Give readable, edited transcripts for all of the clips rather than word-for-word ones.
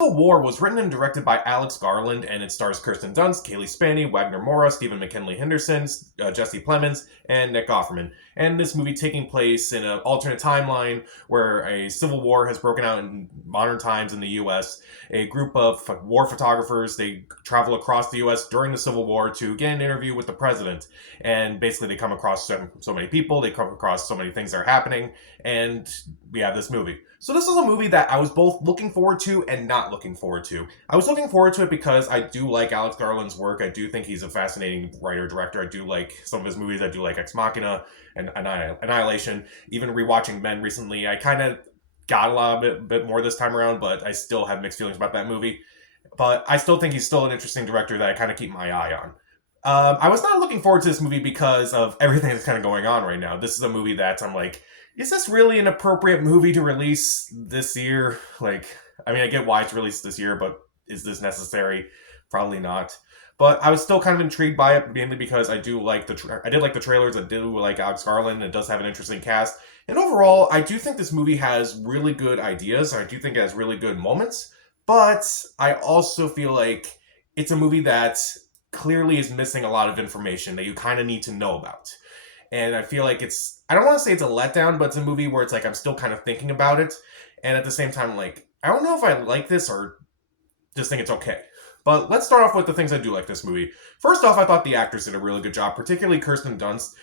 Civil War was written and directed by Alex Garland, and it stars Kirsten Dunst, Kaylee Spaney, Wagner Moura, Stephen McKinley Henderson, Jesse Plemons, and Nick Offerman. And this movie taking place in an alternate timeline where a civil war has broken out in modern times in the U.S. A group of war photographers, they travel across the U.S. during the Civil War to get an interview with the president. And basically they come across so many people, they come across so many things that are happening, and we have this movie. So this is a movie that I was both looking forward to and not looking forward to. I was looking forward to it because I do like Alex Garland's work. I do think he's a fascinating writer-director. I do like some of his movies. I do like Ex Machina and Annihilation. Even rewatching Men recently, I kind of got a lot of bit more this time around, but I still have mixed feelings about that movie. But I still think he's still an interesting director that I kind of keep my eye on. I was not looking forward to this movie because of everything that's kind of going on right now. This is a movie that I'm like, is this really an appropriate movie to release this year? Like, I mean, I get why it's released this year, but is this necessary? Probably not. But I was still kind of intrigued by it, mainly because I do like I did like the trailers. I do like Alex Garland. It does have an interesting cast, and overall, I do think this movie has really good ideas. I do think it has really good moments, but I also feel like it's a movie that clearly is missing a lot of information that you kind of need to know about. And I feel like I don't want to say it's a letdown, but it's a movie where it's like I'm still kind of thinking about it. And at the same time, like, I don't know if I like this or just think it's okay. But let's start off with the things I do like this movie. First off, I thought the actors did a really good job, particularly Kirsten Dunst.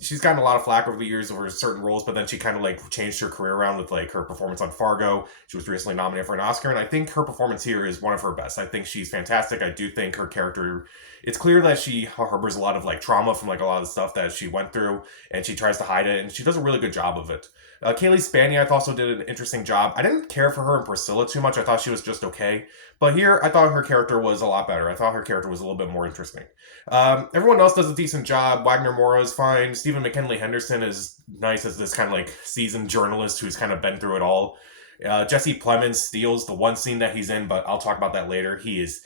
She's gotten a lot of flack over the years over certain roles, but then she kind of like changed her career around with like her performance on Fargo. She was recently nominated for an Oscar, and I think her performance here is one of her best. I think she's fantastic. I do think her character, it's clear that she harbors a lot of like trauma from like a lot of the stuff that she went through, and she tries to hide it, and she does a really good job of it. Kaylee Spaney, I also did an interesting job. I didn't care for her and Priscilla too much. I thought she was just okay. But here, I thought her character was a lot better. I thought her character was a little bit more interesting. Everyone else does a decent job. Wagner Moura is fine. Stephen McKinley Henderson is nice as this kind of like seasoned journalist who's kind of been through it all. Jesse Plemons steals the one scene that he's in, but I'll talk about that later. He is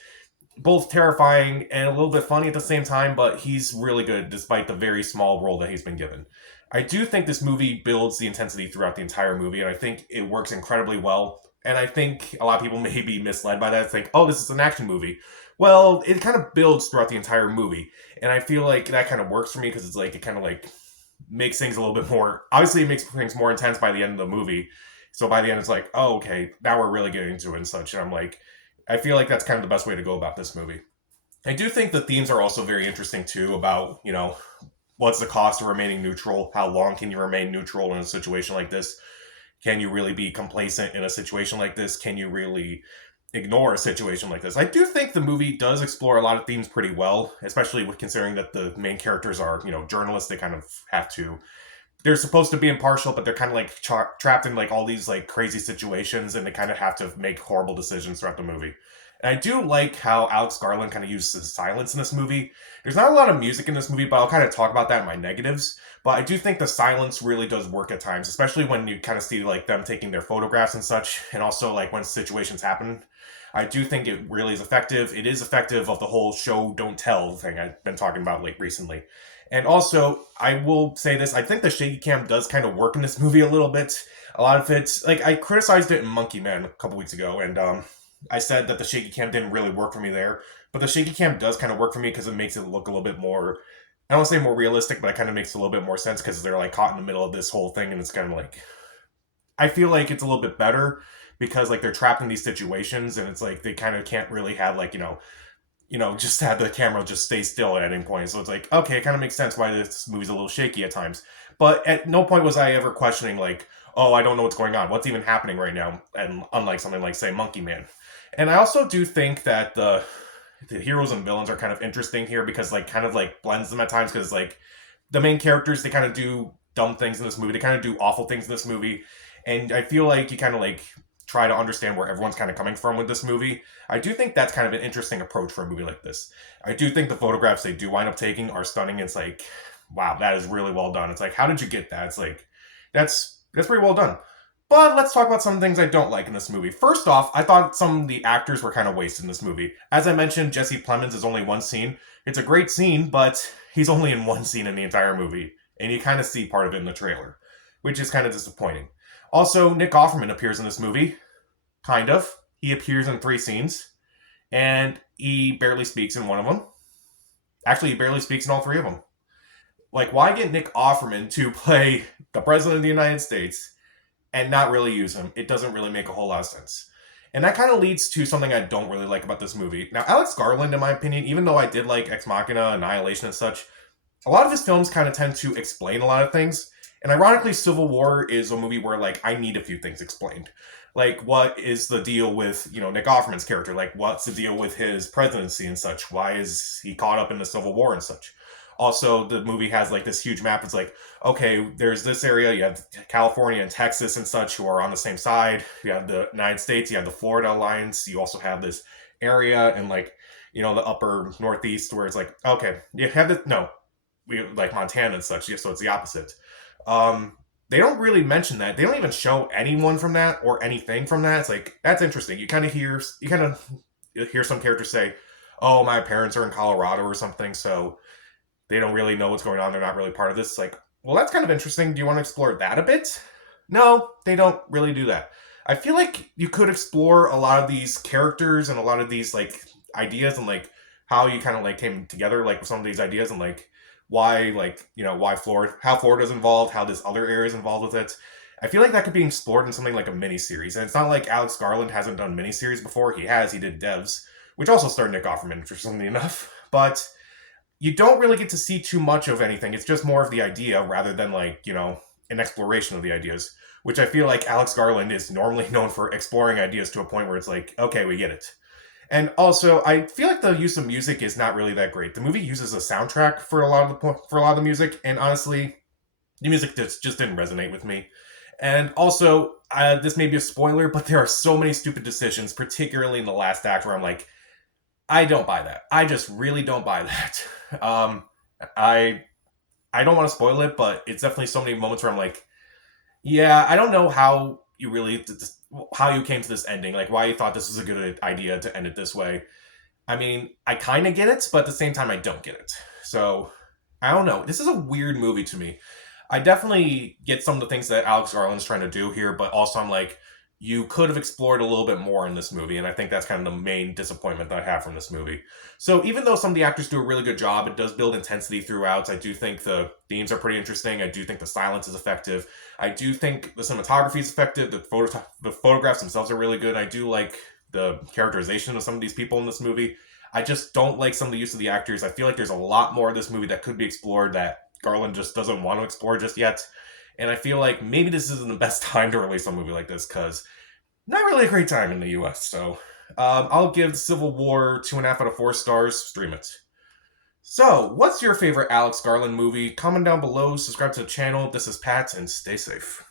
both terrifying and a little bit funny at the same time, but he's really good despite the very small role that he's been given. I do think this movie builds the intensity throughout the entire movie, and I think it works incredibly well. And I think a lot of people may be misled by that, think, oh, this is an action movie. Well, it kind of builds throughout the entire movie, and I feel like that kind of works for me because it's like it kind of like makes things a little bit more. Obviously, it makes things more intense by the end of the movie. So by the end, it's like, oh, okay, now we're really getting into it and such. And I'm like, I feel like that's kind of the best way to go about this movie. I do think the themes are also very interesting too about, what's the cost of remaining neutral? How long can you remain neutral in a situation like this? Can you really be complacent in a situation like this? Can you really ignore a situation like this? I do think the movie does explore a lot of themes pretty well, especially with considering that the main characters are, journalists. They kind of have to. They're supposed to be impartial, but they're kind of like trapped in like all these like crazy situations, and they kind of have to make horrible decisions throughout the movie. And I do like how Alex Garland kind of uses silence in this movie. There's not a lot of music in this movie, but I'll kind of talk about that in my negatives. But I do think the silence really does work at times, especially when you kind of see like them taking their photographs and such, and also like when situations happen. I do think it really is effective. It is effective of the whole show don't tell thing I've been talking about like recently. And also, I will say this, I think the shaky cam does kind of work in this movie a little bit. A lot of it, like I criticized it in Monkey Man a couple weeks ago, and I said that the shaky cam didn't really work for me there, but the shaky cam does kind of work for me because it makes it look a little bit more, I don't want to say more realistic, but it kind of makes a little bit more sense because they're like caught in the middle of this whole thing, and it's kind of like, I feel like it's a little bit better because like they're trapped in these situations, and it's like they kind of can't really have like, just have the camera just stay still at any point. So it's like, okay, it kind of makes sense why this movie's a little shaky at times. But at no point was I ever questioning like, oh, I don't know what's going on. What's even happening right now? And unlike something like, say, Monkey Man. And I also do think that the heroes and villains are kind of interesting here because like kind of like blends them at times because like the main characters, they kind of do dumb things in this movie. They kind of do awful things in this movie. And I feel like you kind of like try to understand where everyone's kind of coming from with this movie. I do think that's kind of an interesting approach for a movie like this. I do think the photographs they do wind up taking are stunning. It's like, wow, that is really well done. It's like, how did you get that? It's like, that's pretty well done. But let's talk about some things I don't like in this movie. First off, I thought some of the actors were kind of wasted in this movie. As I mentioned, Jesse Plemons is only one scene. It's a great scene, but he's only in one scene in the entire movie. And you kind of see part of it in the trailer, which is kind of disappointing. Also, Nick Offerman appears in this movie. Kind of. He appears in 3 scenes, and he barely speaks in one of them. Actually, he barely speaks in all 3 of them. Like, why get Nick Offerman to play the president of the United States and not really use him? It doesn't really make a whole lot of sense. And that kind of leads to something I don't really like about this movie. Now, Alex Garland, in my opinion, even though I did like Ex Machina, Annihilation, and such, a lot of his films kind of tend to explain a lot of things. And ironically, Civil War is a movie where, like, I need a few things explained. Like, what is the deal with, Nick Offerman's character? Like, what's the deal with his presidency and such? Why is he caught up in the Civil War and such? Also, the movie has, like, this huge map. It's like, okay, there's this area. You have California and Texas and such who are on the same side. You have the United States. You have the Florida Alliance. You also have this area in, like, the upper Northeast where it's like, okay, you have this. No, we like Montana and such. So it's the opposite. They don't really mention that. They don't even show anyone from that or anything from that. It's like, that's interesting. You kind of hear some characters say, "Oh, my parents are in Colorado or something," so they don't really know what's going on. They're not really part of this. It's like, well, that's kind of interesting. Do you want to explore that a bit? No, they don't really do that. I feel like you could explore a lot of these characters and a lot of these like ideas and like how you kind of like came together like with some of these ideas and like why why Florida, how Florida's involved, how this other area is involved with it. I feel like that could be explored in something like a miniseries. And it's not like Alex Garland hasn't done miniseries before. He has. He did Devs, which also starred Nick Offerman, interestingly enough. But you don't really get to see too much of anything. It's just more of the idea rather than like, an exploration of the ideas, which I feel like Alex Garland is normally known for exploring ideas to a point where it's like, okay, we get it. And also, I feel like the use of music is not really that great. The movie uses a soundtrack for a lot of the music, and honestly, the music just didn't resonate with me. And also, this may be a spoiler, but there are so many stupid decisions, particularly in the last act, where I'm like, I don't buy that. I just really don't buy that. I I don't want to spoil it, but it's definitely so many moments where I'm like, yeah, I don't know how you came to this ending, like why you thought this was a good idea to end it this way. I mean, I kind of get it, but at the same time, I don't get it. So I don't know. This is a weird movie to me. I definitely get some of the things that Alex Garland's trying to do here, but also I'm like, you could have explored a little bit more in this movie, and I think that's kind of the main disappointment that I have from this movie. So even though some of the actors do a really good job, it does build intensity throughout. I do think the themes are pretty interesting. I do think the silence is effective. I do think the cinematography is effective. The photographs themselves are really good. I do like the characterization of some of these people in this movie. I just don't like some of the use of the actors. I feel like there's a lot more of this movie that could be explored that Garland just doesn't want to explore just yet. And I feel like maybe this isn't the best time to release a movie like this because not really a great time in the US. So I'll give Civil War 2.5 out of 4 stars. Stream it. So, what's your favorite Alex Garland movie? Comment down below, subscribe to the channel. This is Pat, and stay safe.